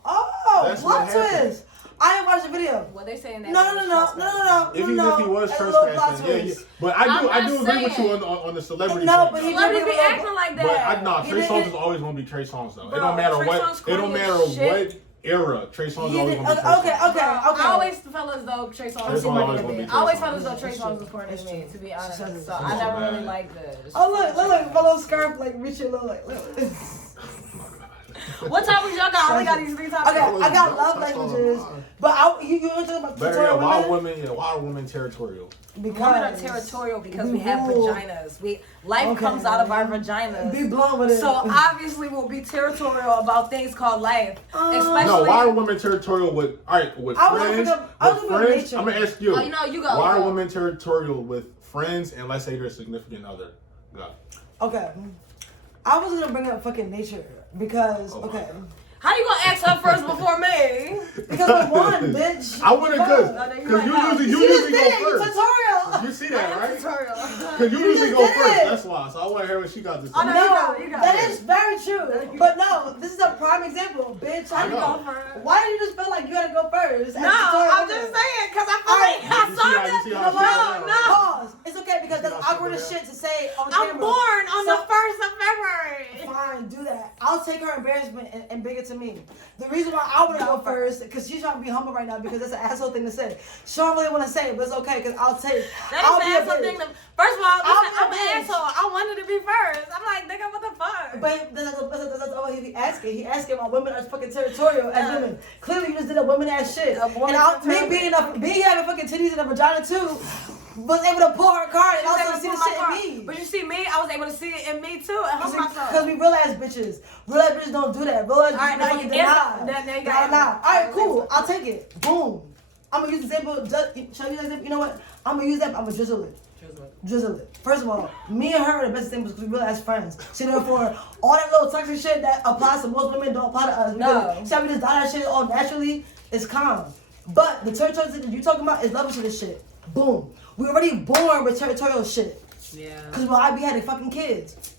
That's what Plot happened. twist. I didn't watch the video. What they saying that? No. If he was It's a little plot trespassing, yeah. twist. But I'm I not do agree with you saying. on the celebrity. No, point, but though. he Celebrities be did it. acting like But that. Trey He Songz did- is always gonna be Trey Songz though. Bro, It don't matter Trey what. Songz It don't corny matter as shit. what era. Trey Songz is He always did. gonna be Trey Okay. Songz. I always felt as though Trey Songz Trey was Songz always corny to gonna me. be I always Trey felt as though Songz. Trey It's Songz true. was corny It's to me, true. to be It's honest. true. So Come I on, never man. really liked this. Oh look, my little scarf like reaching a little like. Look. What topics y'all got? I only got these 3 topics. Okay, I got love languages, but you want to talk about Better yet, territorial why women? women? Why are women territorial? Women are territorial because we have rule. vaginas. Life Okay. comes out of our vaginas. Be blunt with it. So obviously we'll be territorial about things called life. Especially No, why are women territorial with with I was friends? gonna- I was With gonna friends, nature. I'm gonna ask you. Oh, you know, you go. Why are Go. women territorial with friends and let's say their significant other? Go. Okay, I was gonna bring up fucking nature because Oh my okay, God. How you gonna ask her first before me? because we're one, bitch. I wouldn't cause No, you you right. usually You just go did it. You first. tutorial. You see that, right? Territorial. Because you You usually just go did first. it. That's why. So I want to hear what she got to say. Oh, no, No, you got that it. is very true. But no, this is a prime example, bitch. I You know. go first. Why did you just feel like you had to go first? No, I'm just saying because I feel like I You saw see how- that. you see how she No, got no. Pause. It's okay because that's You see how awkward she as got shit to say on I'm camera. born on So- the 1st of February. Fine, do that. I'll take her embarrassment and bring it to me. The reason why I want to go first, because she's trying to be humble right now because that's an asshole thing to say. She don't really want to say it, but it's okay because I'll take. That I'll is be an a asshole bitch. thing. First of all, listen, I'll I'm be a an bitch. asshole. I wanted to be first. I'm like, nigga, what the fuck? But that's all he be asking. He asking why women are fucking territorial as Yeah. women. Clearly, you just did a woman ass shit. A woman And me territorial. being having fucking titties and a vagina too, was able to pull her card and I was also able see to the put my shit car- in me. But you see me, I was able to see it in me too and help myself. Because we real ass bitches. Real ass bitches don't do that. Real ass All right, bitches now fucking you deny. now you Nah, got nah. it. Alright, cool. I'll take it. Boom. I'm gonna use the example. Shall I use that example? You know what? I'm gonna use that. I'm gonna drizzle it. Drizzle it. First of all, me and her are the best examples because we real as friends. So therefore, all that little toxic shit that applies to most women don't apply to us. No. So we just die that shit all naturally. It's calm. But the territorial shit that you talking about is level to this shit. Boom. We already born with territorial shit. Yeah. Cause when I be having fucking kids,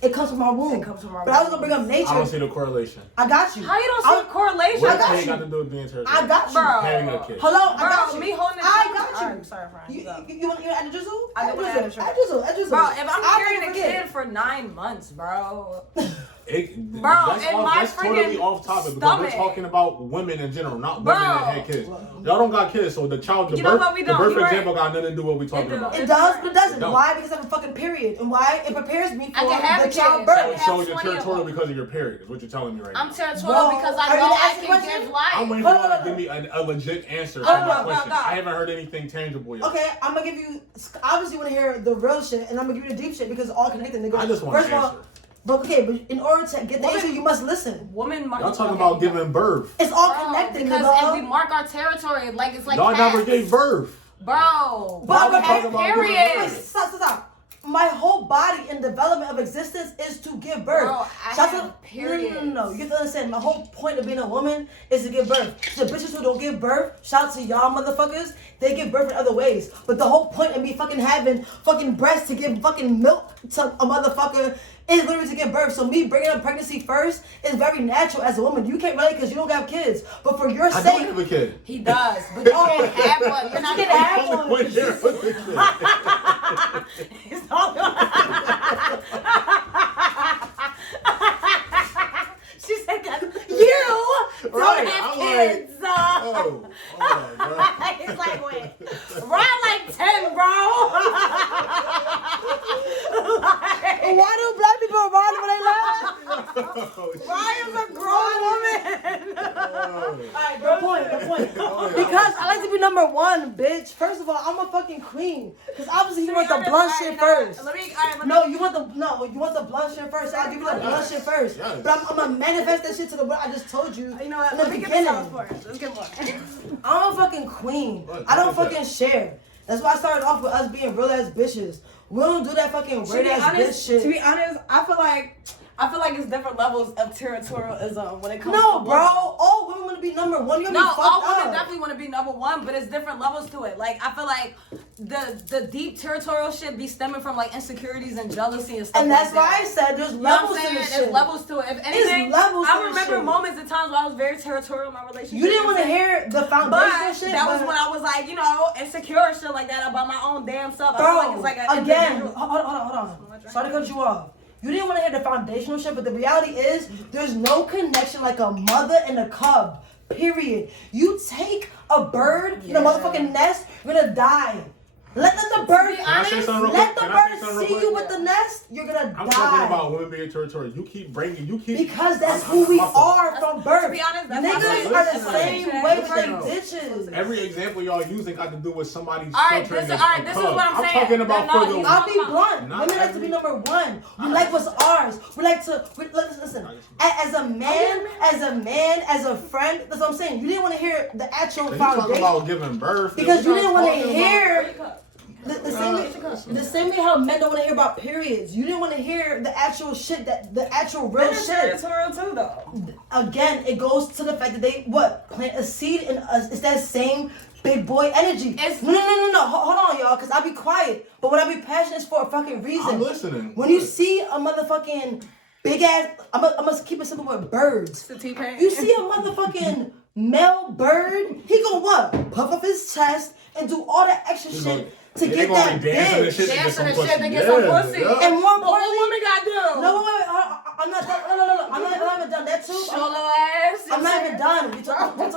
it comes from our womb. It comes from our But I was womb. gonna bring up nature. I don't see the correlation. I got you. How you don't see I- a correlation? What I got does you. got to do with being territorial? I got you. Bro. Having a kid. Hello, I Bro, got you. me holding the I child- got you. Alright, sorry, Frank. You, You go. you want to add a drizzle? I do wanna add a drizzle. Add drizzle. Add drizzle. Bro, if I'm I'll carrying a never forget. kid for 9 months, bro. Bro, Bro, in my that's totally freaking off topic because we're stomach. talking about women in general, not Bro. women that had kids. Y'all don't got kids, so the child, the You know birth, what we the don't, birth you right. example got nothing to do with what we talking do. about. It does, but it doesn't. It don't. Why? Because I have a fucking period. And why? It prepares me for I can have the a child kid. birth. So have you're 20 of territorial them. because of your period, is what you're telling me right I'm now. territorial Whoa. because Are I you know gonna I ask the can question? give life. I'm waiting Hold for on, you hold to on. give me a legit answer to Hold my on, question. go. I haven't heard anything tangible yet. Okay, I'm gonna give you. Obviously, you want to hear the real shit, and I'm gonna give you the deep shit because it's all connected. Nigga. I just want First an of all, answer. but okay, but in order to get the Woman- answer, you must listen. Woman mark. Y'all talking about giving birth. It's all Bro, connected, because nigga. if we mark our territory, like it's like Y'all never cats. gave birth. Bro, But we okay, talking about giving period. birth? Stop. my whole body and development of existence is to give birth. Bro, I have periods. No. You have to understand, my whole point of being a woman is to give birth. The bitches who don't give birth, shout out to y'all motherfuckers, they give birth in other ways. But the whole point of me fucking having fucking breasts to give fucking milk to a motherfucker is literally to give birth. So me bringing up pregnancy first is very natural as a woman. You can't relate because you don't have kids. But for your sake, I don't have a kid. He does, but you can't have one. You're not gonna have one. He's talking about. She said that you don't have kids. Oh my God. It's like, wait, ride like 10, bro. why do black people run when they laugh? Ryan's a grown woman. Alright, good point. Because I like to be number one, bitch. First of all, I'm a fucking queen. Because obviously you want the blunt shit first. You want the blunt shit first. So I'll give you the blunt shit first. Yes. But I'm gonna manifest that shit to the what I just told you. You know what? In the Let me get beginning. this for it. Let's get one. I'm a fucking queen. I don't fucking share. That's why I started off with us being real ass bitches. We don't do that fucking weird ass bitch shit. To be honest, I feel like it's different levels of territorialism when it comes to No, women. bro. All women want to be number one. You're No, gonna be all fucked women up. definitely want to be number one, but it's different levels to it. Like, I feel like the deep territorial shit be stemming from like insecurities and jealousy and stuff. And that's like why I that. said there's You know what levels I'm to saying? this There's shit. levels to it. If anything, levels to I this remember shit. moments and times where I was very territorial in my relationship. You didn't want to hear the foundational But shit. that was when I was like, insecure and shit like that about my own damn self. I feel Bro, like it's like an again, individual- hold on. Sorry to cut you off. You didn't want to hear the foundational shit, but the reality is there's no connection like a mother and a cub. Period. You take a bird in a motherfucking nest, you're gonna die. Let the bird Can I say something real let quick? the Can I say bird something real see quick? you with the nest, you're gonna I'm die. talking about women being territorial. Because that's who we are from birth. To be honest, that's Niggas what are I'm the saying. same way with Listen. they bitches. Every example y'all using got to do with somebody's Alright, filtering this is- a alright, this is cub. what I'm saying. talking about No, for no, the. you- I'll be blunt. Not Women like to every- be number one. We like what's ours. We like to listen. As a man, as a friend. That's what I'm saying. You didn't want to hear the actual You talking foundation about giving birth because you We're didn't not want to talking hear the same way how men don't want to hear about periods. You didn't want to hear the actual shit the actual real It's shit. territorial too, though. Again, it goes to the fact that they plant a seed in us. It's that same big boy energy. No. Hold on, y'all, because I'll be quiet. But what I be passionate is for a fucking reason. I'm listening. When you see a motherfucking big ass, I must keep it simple with birds. It's a T-Pain. You see a motherfucking male bird, he gonna what? Puff up his chest and do all that extra shit to They get gonna that be dancing and bitch. shit to get Dancing some and pussy. shit to get some pussy. And more But what importantly, women gotta do? no, wait, I'm not done. No. I'm not even done. That too. Show little ass. I'm not even done. What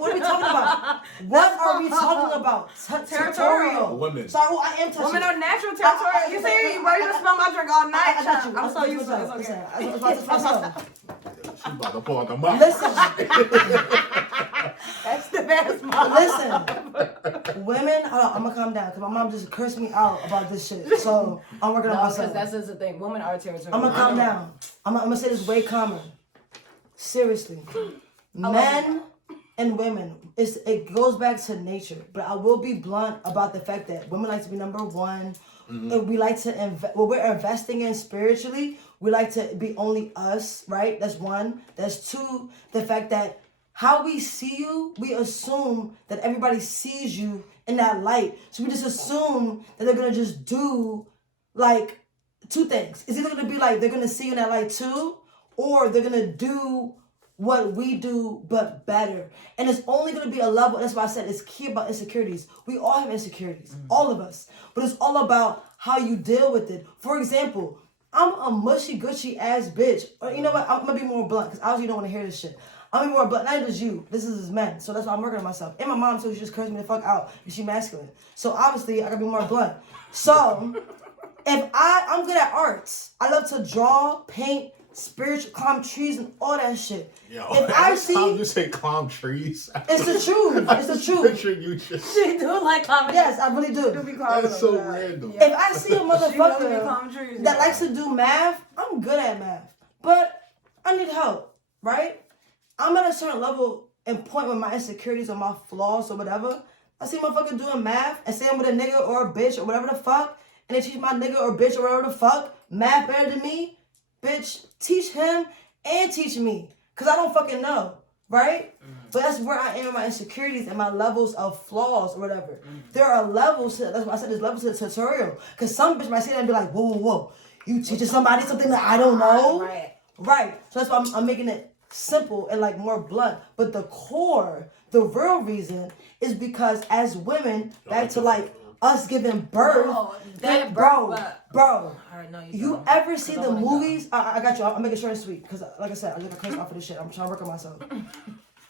are we talking about? What are we talking about? Territorial. Women. Sorry, I am touching. Women are natural territorial. You see, bro, you can smell my drink all night. I got you. I'm so used to it. It's okay. I was about to touch myself. She about to pull out the mouth. Listen, That's the best mom. listen. Women, hold on, I'm gonna calm down because my mom just cursed me out about this shit. So I'm working on No, myself. because that's the thing. Women are territorial. I'm gonna calm down. I'm gonna say this way calmer. Seriously, men and women, it goes back to nature. But I will be blunt about the fact that women like to be number one. And we like to what we're investing in spiritually. We like to be only us, right? That's one. That's two. The fact that how we see you, we assume that everybody sees you in that light. So we just assume that they're gonna just do like two things. It's either gonna be like they're gonna see you in that light too, or they're gonna do what we do but better. And it's only gonna be a level. That's why I said it's key about insecurities. We all have insecurities, all of us. But it's all about how you deal with it. For example, I'm a mushy gushy ass bitch. Or you know what? I'm gonna be more blunt because obviously you don't want to hear this shit. I'm gonna be more blunt. Not just you. This is men. So that's why I'm working on myself. And my mom too. She just cursed me the fuck out. And she masculine. So obviously I gotta be more blunt. So if I'm good at arts. I love to draw, paint, spiritual, climb trees and all that shit. Yo, if I see, you say climb trees. it's the truth. It's the truth. Picture you just. She do like climbing. Yes, I really do. That's so random. If I see a motherfucker trees, that likes to do math, I'm good at math. But I need help, right? I'm at a certain level and point with my insecurities or my flaws or whatever. I see a motherfucker doing math and say I'm with a nigga or a bitch or whatever the fuck, and they teach my nigga or bitch or whatever the fuck math better than me, bitch, teach him and teach me. Because I don't fucking know, right? But that's where I am in my insecurities and my levels of flaws or whatever. There are levels to, that's why I said there's levels to the tutorial. Because some bitch might see that and be like, whoa, whoa, whoa. You teaching somebody something that I don't know? Right. So that's why I'm making it simple and like more blunt. But the core, the real reason is because as women, back to like us giving birth, bro. You ever see the movies? I got you. I'll make it short and sweet because, like I said, I look crazy off of this shit. I'm trying to work on myself.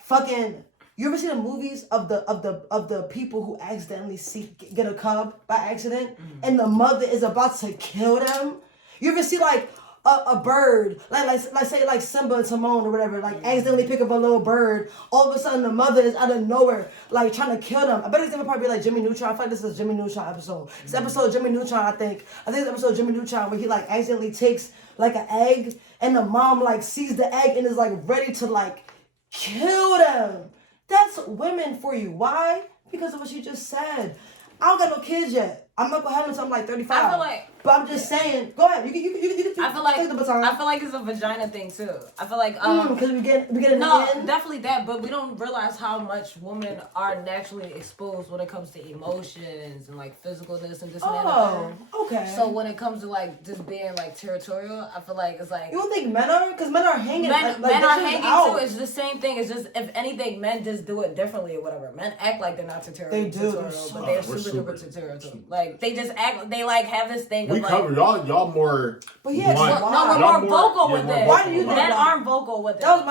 Fucking, you ever see the movies of the people who accidentally get a cub by accident, and the mother is about to kill them? You ever see like a bird, like say like Simba and Timon or whatever, like accidentally pick up a little bird, all of a sudden the mother is out of nowhere, like trying to kill them. I bet it's gonna probably be like Jimmy Neutron. I feel like this is a Jimmy Neutron episode. It's episode of Jimmy Neutron, I think it's episode of Jimmy Neutron where he like accidentally takes like an egg and the mom like sees the egg and is like ready to like kill them. That's women for you. Why? Because of what you just said. I don't got no kids yet. I'm not gonna have them until I'm like 35. I feel like, but I'm just saying. Go ahead. You can I feel like take the baton. I feel like it's a vagina thing too. I feel like because we get no, definitely that, but we don't realize how much women are naturally exposed when it comes to emotions and like physicalness and this and that. Oh, okay. So when it comes to like just being like territorial, I feel like it's like you don't think men are? Because men are hanging. Men are hanging out. Too. It's the same thing. It's just if anything, men just do it differently or whatever. Men act like they're not territorial. They do, but they're super territorial. Like they just act. They like have this thing. We of, cover like, y'all more. But yeah, we're more vocal with it. Why do you think men aren't vocal with it? That was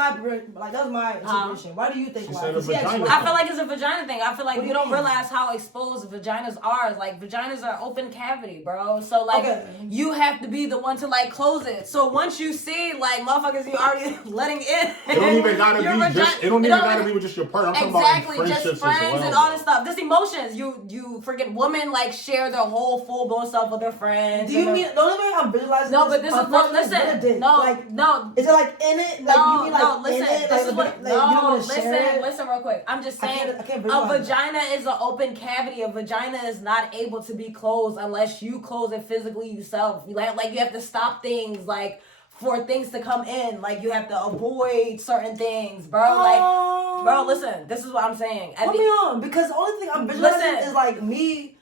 my interpretation. Why do you think? She why? said a vagina. I feel like it's a vagina thing. I feel like we don't mean? realize how exposed vaginas are. Like vaginas are open cavity, bro. So like you have to be the one to like close it. So once you see like motherfuckers, you already letting in. It don't even gotta be just. It don't even gotta be with just your partner. I'm talking about friendships just friends as well. and all this stuff. This emotions. You freaking women like share their whole full blown stuff with their friends. Do you mean the only way I'm visualizing? No, but this is listen. No. Is it like in it? Like no, you mean like no. Listen. in it? This is what. No, listen real quick. I'm just saying. I can't a vagina is an open cavity. A vagina is not able to be closed unless you close it physically yourself. You you have to stop things like. For things to come in, like you have to avoid certain things, bro. Like, bro, listen. This is what I'm saying. Put me on, because the only thing I'm visualizing is like me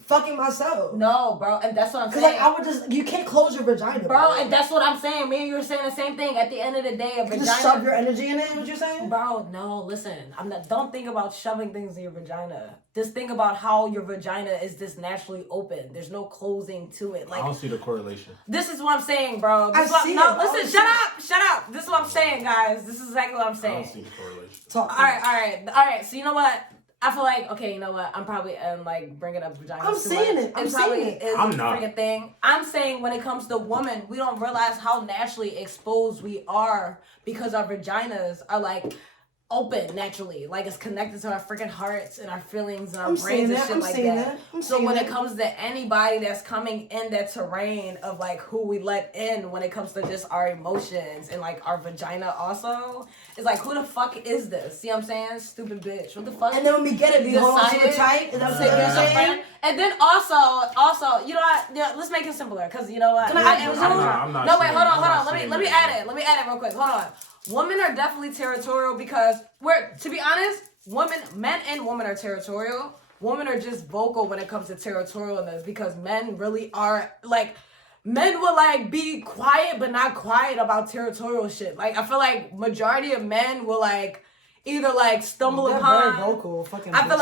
fucking myself. No, bro, and that's what I'm saying. Because like I would just, you can't close your vagina, bro. And that's what I'm saying. Me and you were saying the same thing. At the end of the day, a vagina. Just shove your energy in it. What you're saying, bro? No, listen. I'm not. Don't think about shoving things in your vagina. Just think about how your vagina is just naturally open. There's no closing to it. Like I don't see the correlation. This is what I'm saying, bro. Listen, shut up. This is what I'm saying, guys. This is exactly what I'm saying. I don't see the correlation. All right. So you know what? I feel like okay. You know what? I'm probably like bringing up vagina. I'm saying it. I'm saying it. I'm not. A thing. I'm saying when it comes to women, we don't realize how naturally exposed we are because our vaginas are like. Open naturally, like it's connected to our freaking hearts and our feelings and our brains and shit like that. So when it comes to anybody that's coming in that terrain of like who we let in when it comes to just our emotions and like our vagina also, it's like who the fuck is this? See what I'm saying? Stupid bitch. What the fuck? And then when we get it, we hold on to it tight. Is that what you're saying? And then also, you know what? Yeah, let's make it simpler because you know what? I'm not. No, wait, hold on. Let me add it. Let me add it real quick. Hold on. Women are definitely territorial because to be honest, men and women are territorial. Women are just vocal when it comes to territorialness because men really are like, men will like be quiet but not quiet about territorial shit. Like I feel like majority of men will like either like stumble upon. Very vocal, fucking. I feel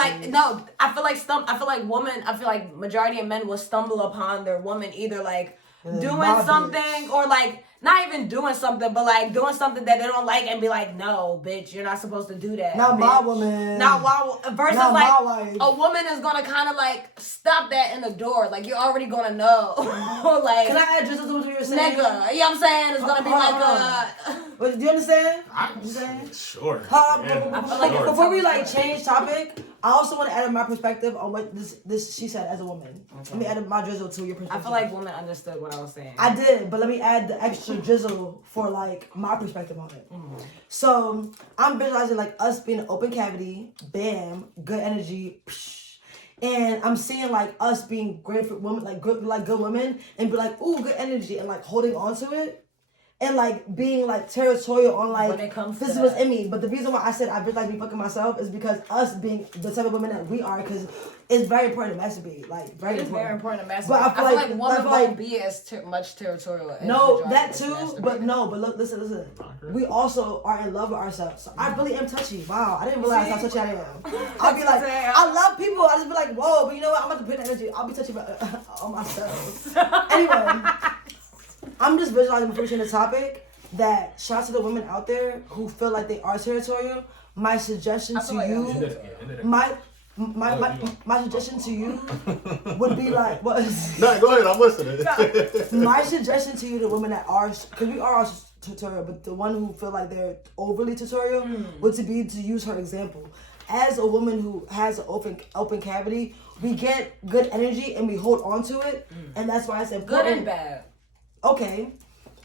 like majority of men will stumble upon their woman either like doing something or like. Not even doing something, but like doing something that they don't like and be like, no, bitch, you're not supposed to do that. Not bitch. my woman. Not my versus not like my wife. A woman is gonna kind of like stop that in the door. Like you're already gonna know. Like can I add just to what you were saying? Nigga, you know what I'm saying? It's gonna be like do you understand? I'm saying? Sure. Before we like change topic, I also want to add my perspective on what this she said as a woman. Okay. Let me add my drizzle to your perspective. I feel like women understood what I was saying. I did, but let me add the extra drizzle for like my perspective on it. Mm-hmm. So I'm visualizing like us being an open cavity, bam, good energy, psh, And I'm seeing like us being great for women, like good women, and be like, ooh, good energy, and like holding on to it, and like being like territorial on like when it comes this to was in me. But the reason why I said I really like me fucking myself is because us being the type of women that we are, because it's very important to masturbate, like very it's important. very important to masturbate. But I feel like women won't be as much territorial. As no, that too. But look, listen. We also are in love with ourselves. So I really am touchy. Wow, I didn't realize how touchy I am. I'll be like, I love people. I just be like, whoa, but you know what? I'm about to put that energy. I'll be touchy on myself. Anyway, I'm just visualizing before we change the topic that shout out to the women out there who feel like they are territorial. My suggestion to you, my suggestion to you would be like, what? No, go ahead. I'm listening. My suggestion to you, the women that are, because we are tutorial, but the one who feel like they're overly tutorial, would to be to use her example. As a woman who has an open cavity, we get good energy and we hold on to it, and that's why it's important. Good and bad. Okay,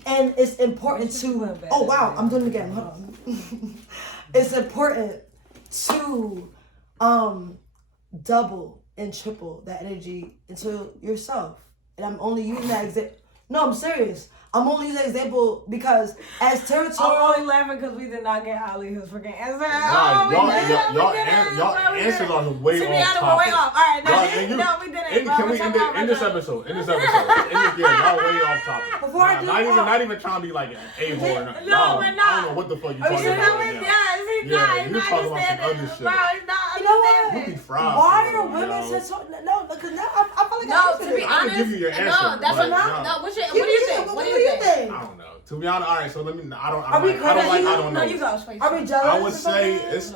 and it's important to. Oh wow, I'm doing it again. Hold on. It's important to double and triple that energy into yourself. And I'm only using that example. No, I'm serious. I'm only using that example because as territorial. I'm only laughing because we did not get Ali his freaking answer. Nah, y'all answers are way off topic. Way off. All right, no, we didn't. Can we end this episode? Y'all way off topic. Before I do not even trying to be like an a-hole or nothing. No, we're not. I don't know what the fuck you talking about right now. You talking about some other shit. Bro, he's not. You know what? You be fried. Why are women territorial? No, because now I feel like to be honest, I can give you your answer. No, that's not. No, what do you think? What do you think? I don't know. To be honest, all right. So let me. I don't know. No, you go. Are we jealous? I would say it's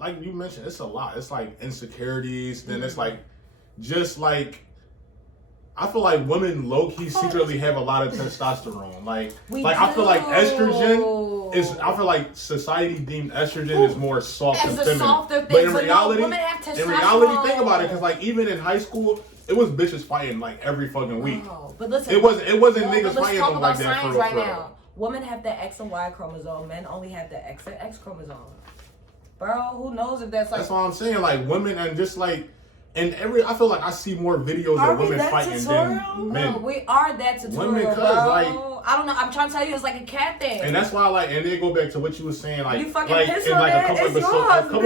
like you mentioned. It's a lot. It's like insecurities. Then it's like, just like. I feel like women low-key secretly have a lot of testosterone. Like I feel like estrogen is. I feel like society deemed estrogen is more soft and feminine. Softer thing, but in reality, women have testosterone. Think about it, because like even in high school, it was bitches fighting like every fucking week. Oh, but listen, it wasn't niggas fighting them like that for real. Right now. Women have the X and Y chromosome. Men only have the X and X chromosome. Bro, who knows if that's like? That's what I'm saying. Like women and just like. And I feel like I see more videos of women fighting than men. No, we are that tutorial, women, bro. like, I don't know. I'm trying to tell you, it's like a cat thing. And that's why, like, and they go back to what you were saying, like, you fucking like piss in on like it. a couple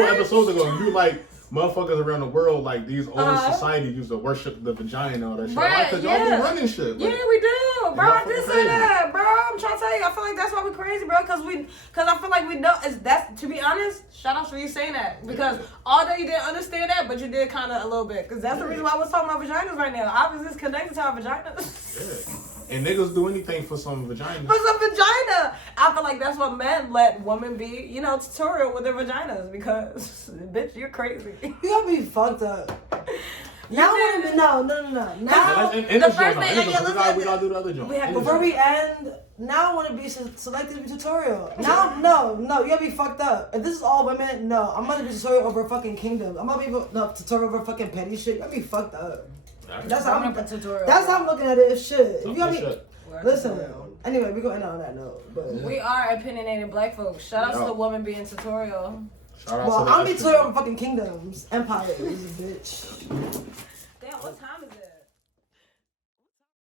It's episodes ago, you like motherfuckers around the world, like these old society used to worship the vagina and all that shit. Right, Because y'all be running shit. Like, yeah, we do, bro. I did say that, bro. I'm trying to tell you, I feel like that's why we crazy, bro. Because I feel like we know. That's to be honest. Shout out for you saying that, because although you didn't understand that, but you did kind of a little bit. Because that's the reason why I was talking about vaginas right now. Obviously, it's connected to our vaginas. Yeah. And niggas do anything for some vagina. For some vagina. I feel like that's what men let women be, tutorial with their vaginas, because, bitch, you're crazy. You gotta be fucked up. Now no. Now the first thing we gotta do the other joint. Before we end, now I want to be selective tutorial. Now, no, you gotta be fucked up. If this is all women, no, I'm gonna be tutorial over a fucking kingdom. I'm gonna be tutorial over fucking petty shit. You gotta be fucked up. That's how I'm looking at it. Shit. If you got me, listen. Anyway, we're going on that note. But we are opinionated black folks. Shout out to the woman being tutorial. I'm be tutorial over fucking kingdoms, empires, bitch.